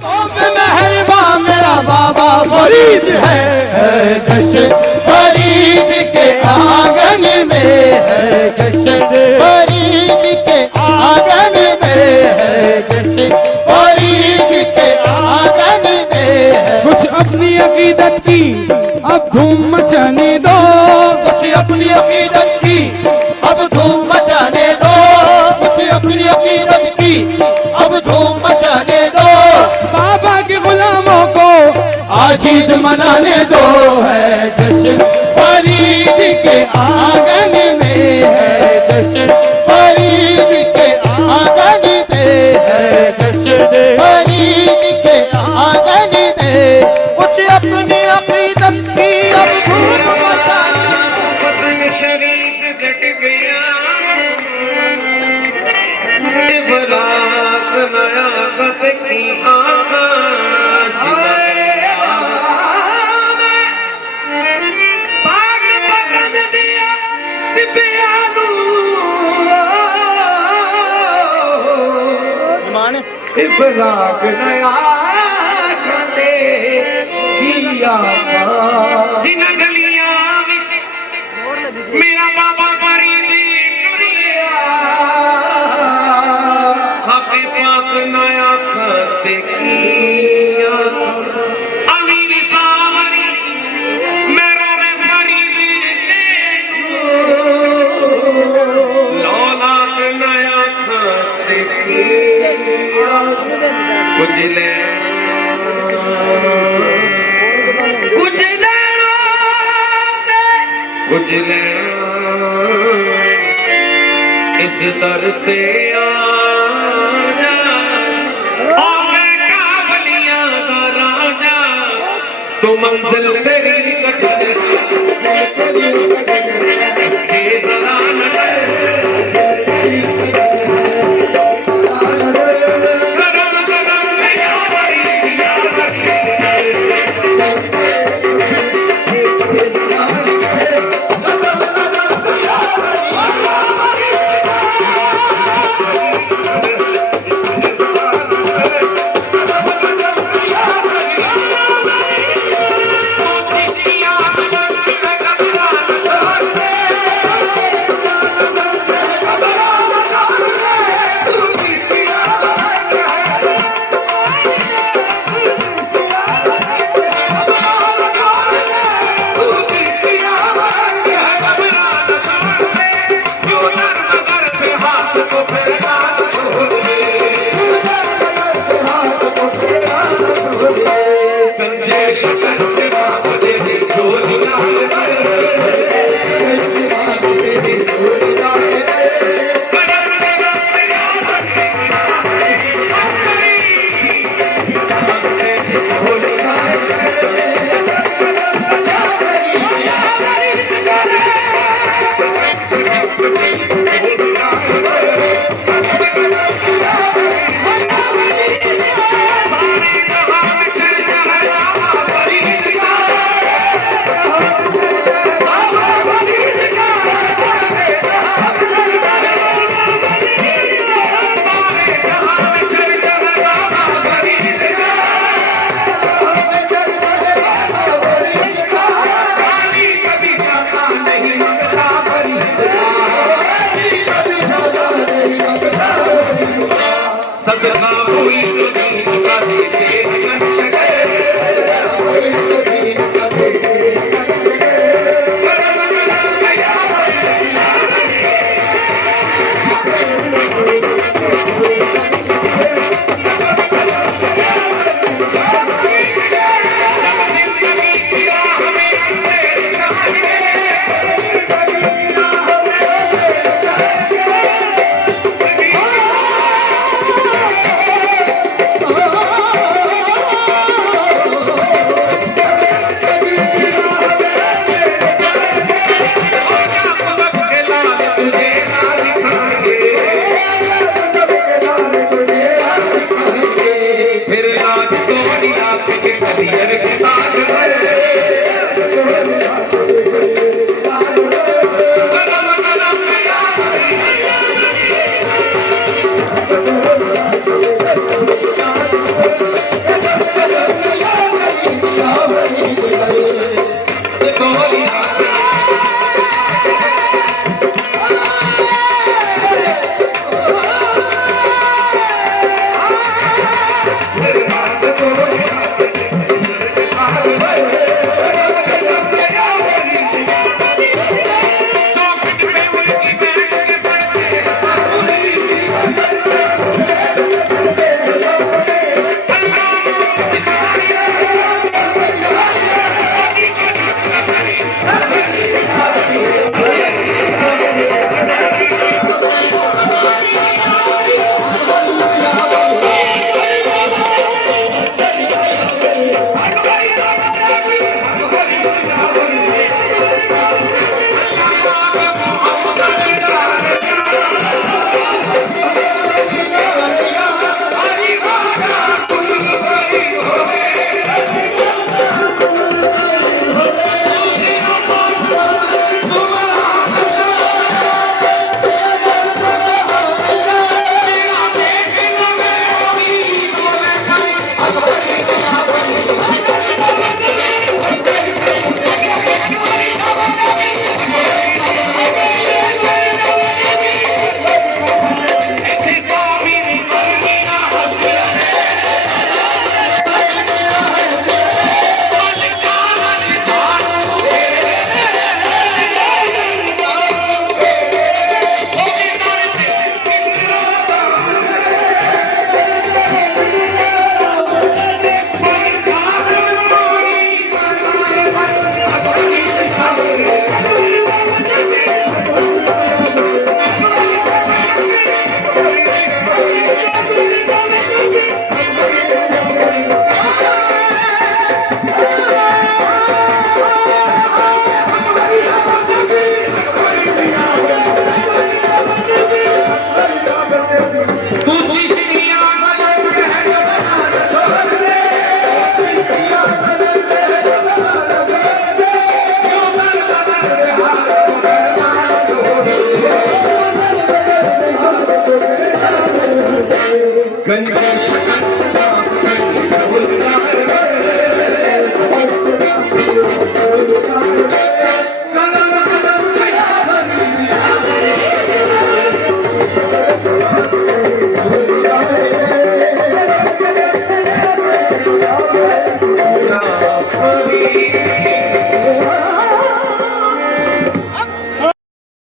मेहरबान मेरा बाबा फरीद है जश्न फरीद के आंगन में है जश्न फरीद के आंगन में है जश्न फरीद के आंगन में है। कुछ अपनी अकीदत की अब धूम मचाने दो, कुछ अपनी अकीदत की अब धूम मचाने दो, कुछ अपनी अकीदत की अब धूम मचाने दो। बाबा के गुलामों को आज ईद मनाने दो है जश्न फरीद के आंगन में है जश्न फरीद के आंगन में है जश्न फरीद के आंगन में। कुछ अपनी अकीदत की अब धूम मचाने शरीफ घट गया इबराक नया कत की आका पाग बदन दिया दिव्यालू इबराक नया कते की आका जिन गलियां विच मेरा बाबा फरीद टुरिया खाके पाक नया खते किया अमीर सावरी मेरा ने फरीद लौलाक नया खते किया कुछ लेना इस दर पे आना और मैं काबलियां दा राजा तो मंजिल तेरी इससे जरा कंचन